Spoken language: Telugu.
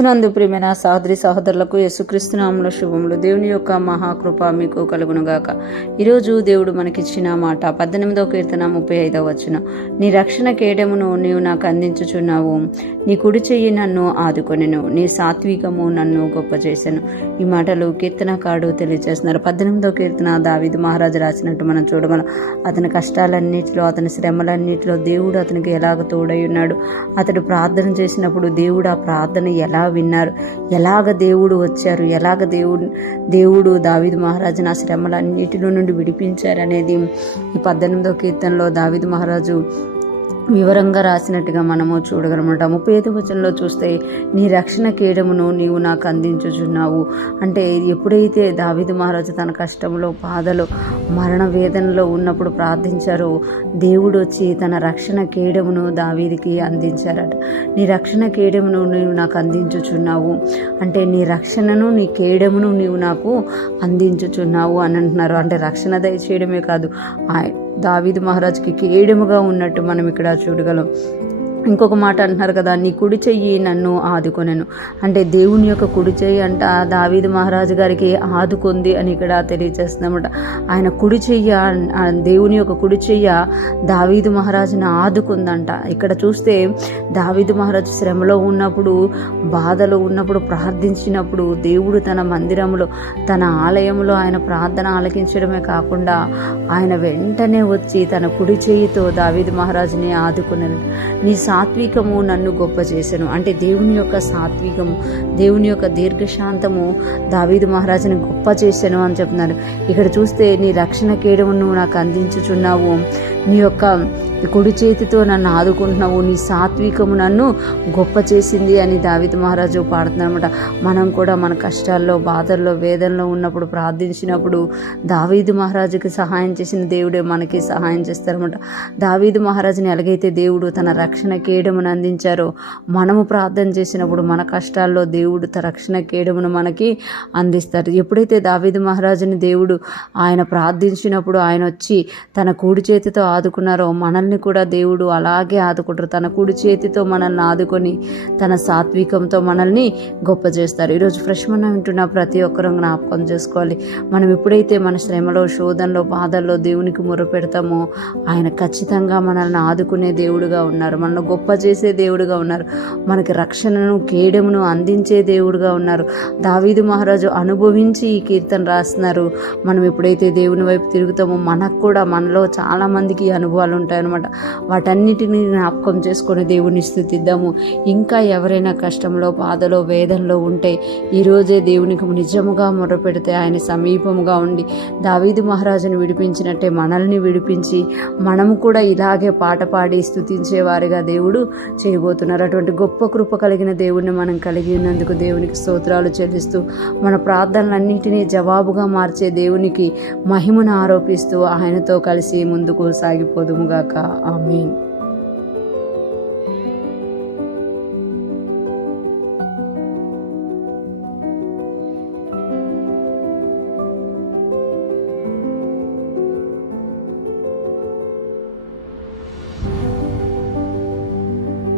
క్రీస్తునందు ప్రియమైన సహోదరి సహోదరులకు యేసుక్రీస్తు నామములో శుభములు. దేవుని యొక్క మహాకృప మీకు కలుగునుగాక. ఈరోజు దేవుడు మనకిచ్చిన మాట 18వ కీర్తన 35వ వచనం. నీ రక్షణ కేడమును నీవు నాకు అందించుచున్నావు, నీ కుడి చెయ్యి నన్ను ఆదుకొనెను, నీ సాత్వికము నన్ను గొప్ప చేసెను. ఈ మాటలు కీర్తనకారుడు తెలియజేస్తున్నారు. 18వ కీర్తన దావీదు మహారాజు రాసినట్టు మనం చూడగలం. అతని కష్టాలన్నిటిలో, అతని శ్రమలన్నిటిలో దేవుడు అతనికి ఎలాగ తోడై ఉన్నాడు. అతడు ప్రార్థన చేసినప్పుడు దేవుడు ఆ ప్రార్థన ఎలా విన్నారు, ఎలాగ దేవుడు వచ్చారు, ఎలాగ దేవుడు దావీదు మహారాజును ఆ శ్రమలన్నిటిలో నుండి విడిపించారనేది ఈ 18వ కీర్తనలో దావీదు మహారాజు వివరంగా రాసినట్టుగా మనము చూడగలమట. 35వ వచనంలో చూస్తే నీ రక్షణ కేడమును నీవు నాకు అందించుచున్నావు అంటే, ఎప్పుడైతే దావీదు మహారాజు తన కష్టంలో, బాధలో, మరణ వేదనలో ఉన్నప్పుడు ప్రార్థించారో దేవుడు వచ్చి తన రక్షణ కేడమును దావీదుకి అందించారట. నీ రక్షణ కేడమును నీవు నాకు అందించుచున్నావు అంటే, నీ రక్షణను, నీ కేడమును నీవు నాకు అందించుచున్నావు అని అంటున్నారు. అంటే రక్షణ దయచేయడమే కాదు, దావీదు మహారాజుకి కేడముగా ఉన్నట్టు మనం ఇక్కడ చూడగలం. ఇంకొక మాట అంటున్నారు కదా, నీ కుడి చెయ్యి నన్ను ఆదుకొనెను అంటే, దేవుని యొక్క కుడి చెయ్యి అంట దావీదు మహారాజు గారికి ఆదుకుంది అని ఇక్కడ తెలియజేస్తున్నామట. ఆయన కుడి చెయ్య, దేవుని యొక్క కుడి చెయ్య దావీదు మహారాజుని ఆదుకుందంట. ఇక్కడ చూస్తే దావీదు మహారాజు శ్రమలో ఉన్నప్పుడు, బాధలో ఉన్నప్పుడు, ప్రార్థించినప్పుడు దేవుడు తన మందిరంలో, తన ఆలయంలో ఆయన ప్రార్థన ఆలకించడమే కాకుండా ఆయన వెంటనే వచ్చి తన కుడి చెయ్యితో దావీదు మహారాజుని ఆదుకున్నాడు. నీ సాత్వికము నన్ను గొప్ప చేసెను అంటే, దేవుని యొక్క సాత్వికము, దేవుని యొక్క దీర్ఘశాంతము దావీదు మహారాజుని గొప్ప చేశాను అని చెప్తున్నారు. ఇక్కడ చూస్తే నీ రక్షణ కేడమును నాకు అందించుచున్నావు, నీ యొక్క కుడి చేతితో నన్ను ఆదుకుంటున్నావు, నీ సాత్వికము నన్ను గొప్ప చేసింది అని దావీదు మహారాజు పాడుతున్నారన్నమాట. మనం కూడా మన కష్టాల్లో, బాధల్లో, వేదనలో ఉన్నప్పుడు ప్రార్థించినప్పుడు దావీదు మహారాజుకి సహాయం చేసిన దేవుడే మనకి సహాయం చేస్తారన్నమాట. దావీదు మహారాజుని ఎలాగైతే దేవుడు తన రక్షణ కేడమును అందించారో, మనము ప్రార్థన చేసినప్పుడు మన కష్టాల్లో దేవుడు తన రక్షణ కేడమును మనకి అందిస్తారు. ఎప్పుడైతే దావీదు మహారాజుని దేవుడు ఆయన ప్రార్థించినప్పుడు ఆయన వచ్చి తన కుడి చేతితో ఆదుకున్నారో, మనల్ని కూడా దేవుడు అలాగే ఆదుకుంటారు. తన కుడి చేతితో మనల్ని ఆదుకొని తన సాత్వికంతో మనల్ని గొప్ప చేస్తారు. ఈరోజు ఫ్రెష్ మనం వింటున్న ప్రతి ఒక్కరూ జ్ఞాపకం చేసుకోవాలి. మనం ఎప్పుడైతే మన శ్రమలో, శోధనలో, బాధల్లో దేవునికి మొర పెడతామో ఆయన ఖచ్చితంగా మనల్ని ఆదుకునే దేవుడుగా ఉన్నారు, మనల్ని గొప్ప చేసే దేవుడుగా ఉన్నారు, మనకి రక్షణను, కేడమును అందించే దేవుడుగా ఉన్నారు. దావీదు మహారాజు అనుభవించి ఈ కీర్తన రాస్తున్నారు. మనం ఎప్పుడైతే దేవుని వైపు తిరుగుతామో మనకు కూడా, మనలో చాలా మందికి అనుభవాలు ఉంటాయన్నమాట. వాటన్నిటిని జ్ఞాపకం చేసుకొని దేవుని స్తుతిద్దాము. ఇంకా ఎవరైనా కష్టంలో, బాధలో, వేదనలో ఉంటే ఈరోజే దేవునికి నిజముగా మొరపెడితే ఆయన సమీపముగా ఉండి దావీదు మహారాజును విడిపించినట్టే మనల్ని విడిపించి మనము కూడా ఇలాగే పాట పాడి స్తుతించే వారిగా దేవుడు చేయబోతున్నారు. అటువంటి గొప్ప కృప కలిగిన దేవుడిని మనం కలిగి ఉన్నందుకు దేవునికి స్తోత్రాలు చెల్లిస్తూ, మన ప్రార్థనలన్నింటినీ జవాబుగా మార్చే దేవునికి మహిమను ఆరోపిస్తూ ఆయనతో కలిసి ముందుకు సాగిపోదుముగాక. ఆమేన్.